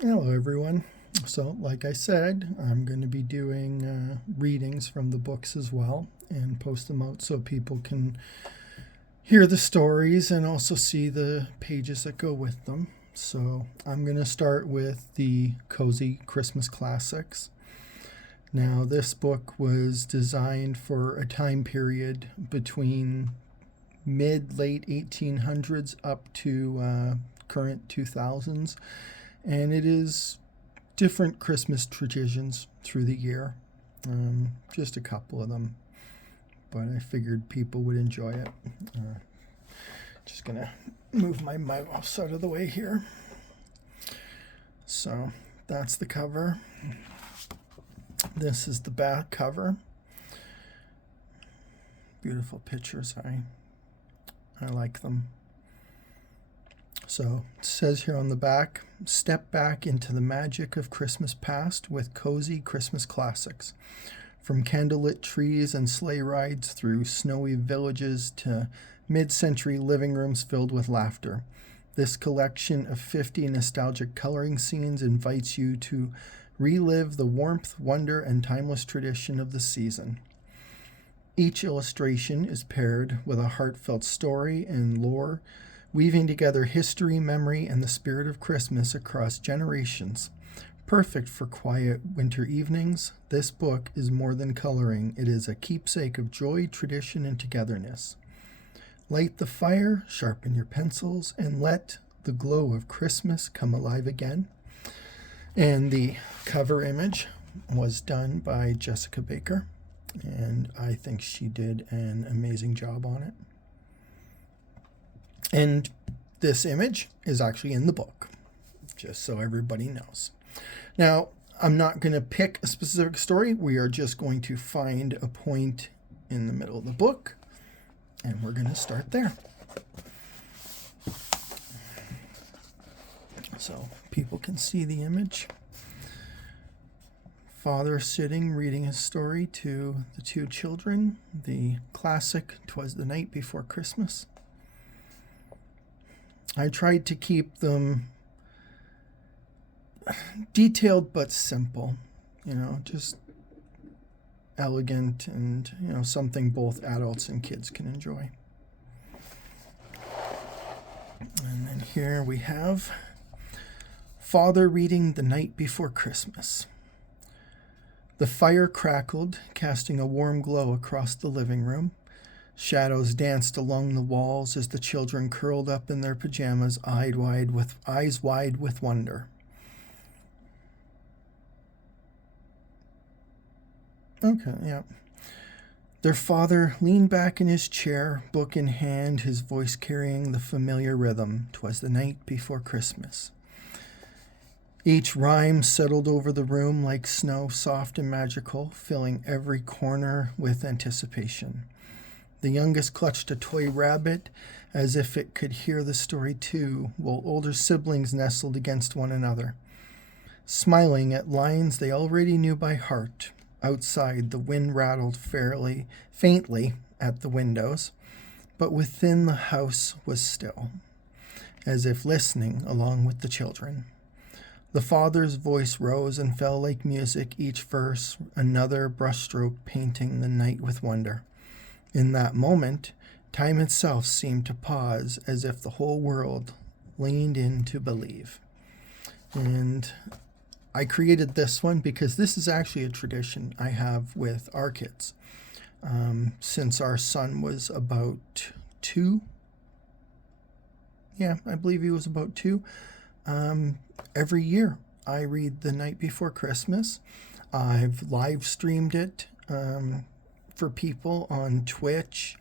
Hello, everyone. So, like I said, I'm going to be doing readings from the books as well and post them out so people can hear the stories and also see the pages that go with them. So, I'm going to start with the Cozy Christmas Classics. Now, this book was designed for a time period between mid-late 1800s up to current 2000s, and it is different Christmas traditions through the year. Just a couple of them, but I figured people would enjoy it. Just gonna move my mouse out of the way here. So that's the cover. This is the back cover. Beautiful pictures. I like them. So it says here on the back, step back into the magic of Christmas past with Cozy Christmas Classics. From candlelit trees and sleigh rides through snowy villages to mid-century living rooms filled with laughter. This collection of 50 nostalgic coloring scenes invites you to relive the warmth, wonder, and timeless tradition of the season. Each illustration is paired with a heartfelt story and lore, weaving together history, memory, and the spirit of Christmas across generations. Perfect for quiet winter evenings, this book is more than coloring. It is a keepsake of joy, tradition, and togetherness. Light the fire, sharpen your pencils, and let the glow of Christmas come alive again. And the cover image was done by Jessica Baker, and I think she did an amazing job on it. And this image is actually in the book, just so everybody knows. Now, I'm not going to pick a specific story. We are just going to find a point in the middle of the book, and we're going to start there. So people can see the image. Father sitting, reading his story to the two children. The classic, "'Twas the Night Before Christmas." I tried to keep them detailed but simple, just elegant and, something both adults and kids can enjoy. And then here we have Father reading The Night Before Christmas. The fire crackled, casting a warm glow across the living room. Shadows danced along the walls as the children curled up in their pajamas, eyes wide with wonder. Okay, yeah. Their father leaned back in his chair, book in hand, his voice carrying the familiar rhythm. "'Twas the night before Christmas." Each rhyme settled over the room like snow, soft and magical, filling every corner with anticipation. The youngest clutched a toy rabbit as if it could hear the story too, while older siblings nestled against one another, smiling at lines they already knew by heart. Outside, the wind rattled faintly at the windows, but within the house was still, as if listening along with the children. The father's voice rose and fell like music, each verse another brushstroke painting the night with wonder. In that moment, time itself seemed to pause, as if the whole world leaned in to believe. And I created this one because this is actually a tradition I have with our kids. Since our son was about 2, I believe he was about 2, every year I read The Night Before Christmas. I've live streamed it for people on Twitch.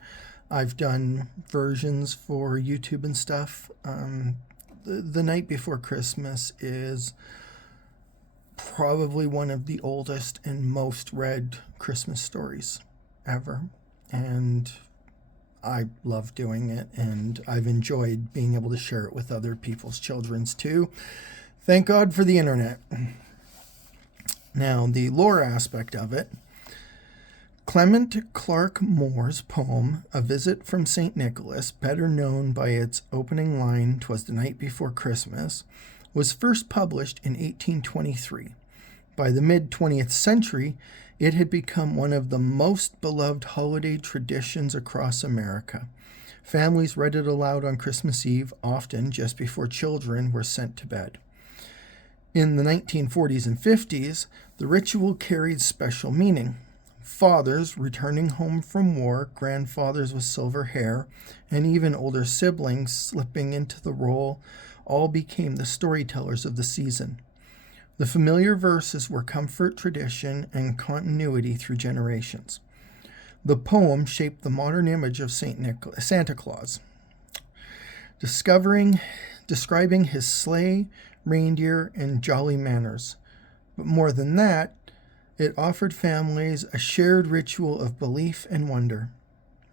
I've done versions for YouTube and stuff. The Night Before Christmas is probably one of the oldest and most read Christmas stories ever. And I love doing it, and I've enjoyed being able to share it with other people's children's too. Thank God for the internet. Now, the lore aspect of it. Clement Clarke Moore's poem, A Visit from St. Nicholas, better known by its opening line, "'Twas the night before Christmas," was first published in 1823. By the mid-20th century, it had become one of the most beloved holiday traditions across America. Families read it aloud on Christmas Eve, often just before children were sent to bed. In the 1940s and 50s, the ritual carried special meaning. Fathers returning home from war, grandfathers with silver hair, and even older siblings slipping into the role all became the storytellers of the season. The familiar verses were comfort, tradition, and continuity through generations. The poem shaped the modern image of Santa Claus, describing his sleigh, reindeer, and jolly manners. But more than that, it offered families a shared ritual of belief and wonder.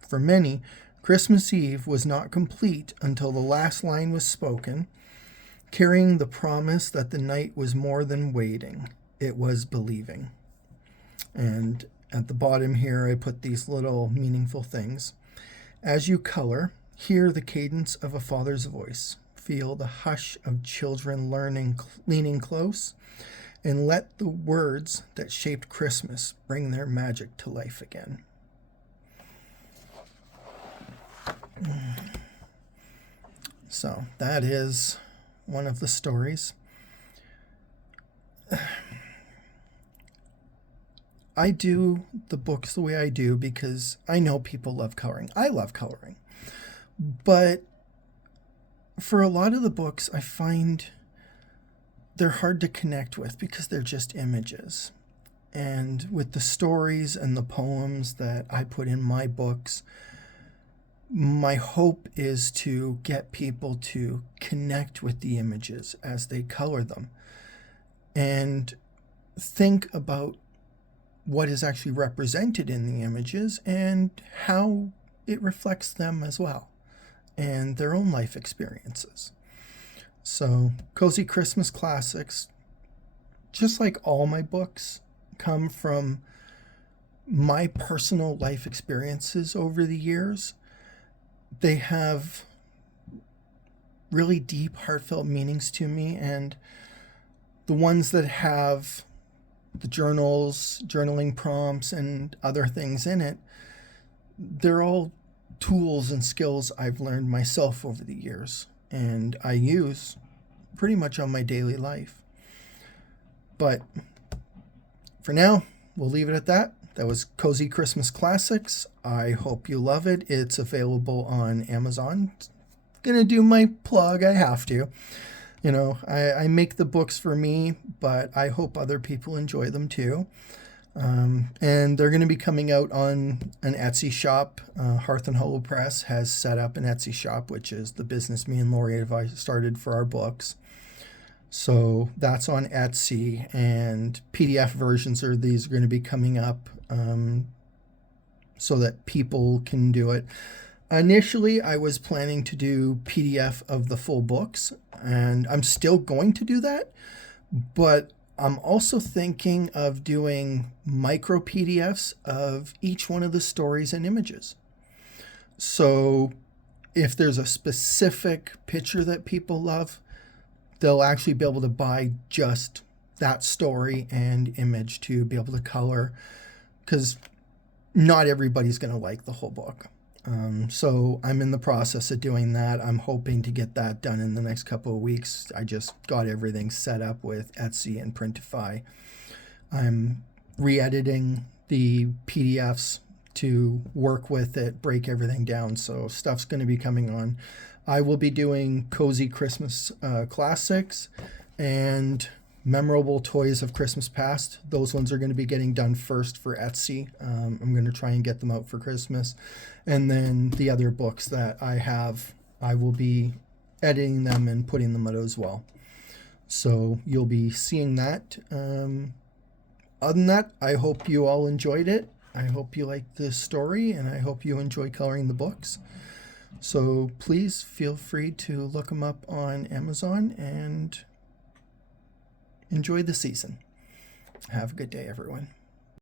For many, Christmas Eve was not complete until the last line was spoken, carrying the promise that the night was more than waiting, it was believing. And at the bottom here, I put these little meaningful things. As you color, hear the cadence of a father's voice. Feel the hush of children leaning close, and let the words that shaped Christmas bring their magic to life again. So that is one of the stories. I do the books the way I do because I know people love coloring. I love coloring. But for a lot of the books, I find they're hard to connect with because they're just images. And with the stories and the poems that I put in my books, my hope is to get people to connect with the images as they color them and think about what is actually represented in the images and how it reflects them as well and their own life experiences. So, Cozy Christmas Classics, just like all my books, come from my personal life experiences over the years. They have really deep, heartfelt meanings to me, and the ones that have the journaling prompts, and other things in it, they're all tools and skills I've learned myself over the years, and I use pretty much on my daily life. But for now, we'll leave it at that. That was Cozy Christmas Classics. I hope you love it. It's available on Amazon. Gonna do my plug, I have to. You know, I make the books for me, but I hope other people enjoy them too. And they're going to be coming out on an Etsy shop. Hearth and Hollow Press has set up an Etsy shop, which is the business me and Lori have started for our books. So that's on Etsy, and PDF versions of these are going to be coming up so that people can do it. Initially, I was planning to do PDF of the full books, and I'm still going to do that, but I'm also thinking of doing micro PDFs of each one of the stories and images. So if there's a specific picture that people love, they'll actually be able to buy just that story and image to be able to color, because not everybody's going to like the whole book. So I'm in the process of doing that. I'm hoping to get that done in the next couple of weeks. I just got everything set up with Etsy and Printify. I'm re-editing the PDFs to work with it, break everything down. So stuff's going to be coming on. I will be doing Cozy Christmas Classics and Memorable Toys of Christmas Past. Those ones are going to be getting done first for Etsy. I'm going to try and get them out for Christmas. And then the other books that I have, I will be editing them and putting them out as well. So you'll be seeing that. Other than that, I hope you all enjoyed it. I hope you liked this story, and I hope you enjoy coloring the books. So please feel free to look them up on Amazon and enjoy the season. Have a good day, everyone.